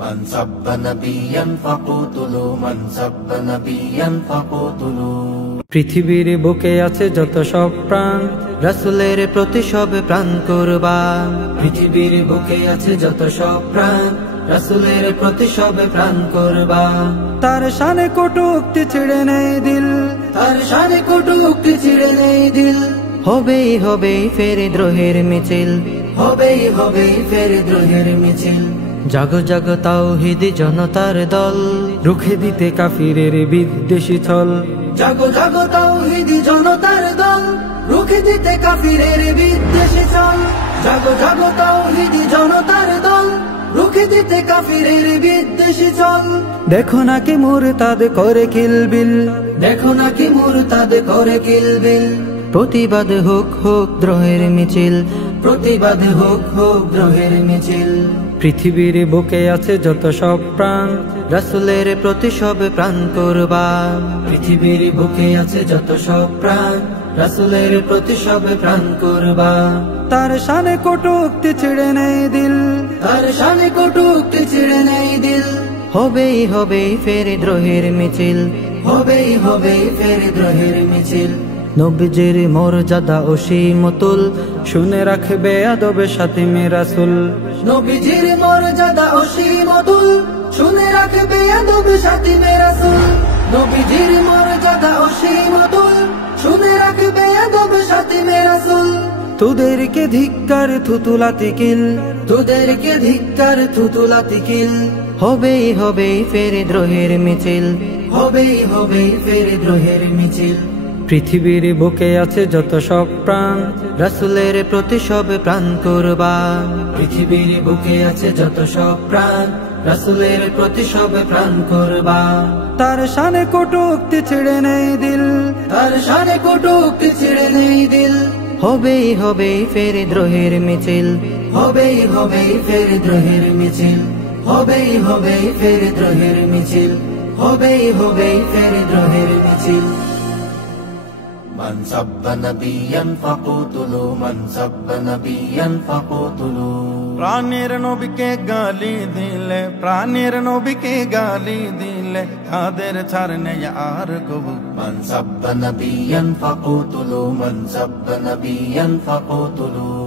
من سب نبيا فقتلوا من سب نبيا فقتلوا পৃথিবীর বুকে আছে যত সব প্রাণ রাসূলের প্রতি সব প্রাণ কুরবান পৃথিবীর বুকে আছে যত সব প্রাণ রাসূলের প্রতি সব প্রাণ কুরবান তার শানে কটূক্তি ছিঁড়ে নেই দিল তার শানে কটূক্তি ছিঁড়ে নেই দিল হবেই হবে ফের দ্রোহের মিছিল হবেই হবে ফের দ্রোহের মিছিল জাগো জাগো তাওহীদ জনতার দল রুখে দিতে কাফিরের বিদ্বেষী ছল জাগো জাগো তাওহীদ জনতার দল রুখে দিতে কাফিরের বিদ্বেষী ছল জাগো জাগো তাওহীদ জনতার দল রুখে দিতে কাফিরের বিদ্বেষী ছল দেখো না কি মুরতাদ করে কিলবিল দেখো না কি মুরতাদ করে কিলবিল প্রতিবাদ হোক হোক দ্রোহের মিছিল প্রতিবাদ হোক হোক দ্রোহের মিছিল পৃথিবীর বুকে আছে যত সব প্রাণ রাসূলের প্রতি সব প্রাণ কুরবান পৃথিবীর বুকে আছে যত সব প্রাণ রাসূলের প্রতি সব প্রাণ কুরবান তার শানে কটূক্তি ছিঁড়ে নেই দিল তার শানে কটূক্তি ছিঁড়ে নেই দিল হবেই হবে ফের দ্রোহের মিছিল হবেই হবে ফের দ্রোহের মিছিল নবীজির মর্যাদা অসীমতুল শুনে রাখবে আদবে সাতিমে রাসূল নবীজির মর্যাদা অসীমতুল শুনে রাখবে আদবে সাতিমে রাসূল নবীজির মর্যাদা অসীমতুল শুনে রাখবে আদবে সাতিমে রাসূল তোদেরকে ধিক্কার থুতুলাতি কিল তোদেরকে ধিক্কার থুতুলাতি কিল হবেই হবে ফের দ্রোহের মিছিল হবেই হবে ফের দ্রোহের মিছিল পৃথিবীর বুকে আছে যত সব প্রাণ রাসূলের প্রতি সব প্রাণ কুরবান পৃথিবীর বুকে আছে যত সব প্রাণ রাসূলের প্রতি সব প্রাণ কুরবান তার শানে কটূক্তি ছিঁড়ে নেই দিল তার শানে কটূক্তি ছিঁড়ে নেই দিল হবেই হবে ফের দ্রোহের মিছিল হবেই হবে ফের দ্রোহের মিছিল হবেই হবে ফের দ্রোহের মিছিল হবেই হবে ফের দ্রোহের মিছিল من سب نبيا فقتلوا من سب نبيا فقتلوا প্রাণের নবীকে গালি দিলে প্রাণের নবীকে গালি দিলে তাদের ছাড় নেই আর কবু من سب نبيا فقتلوا من سب نبيا فقتلوا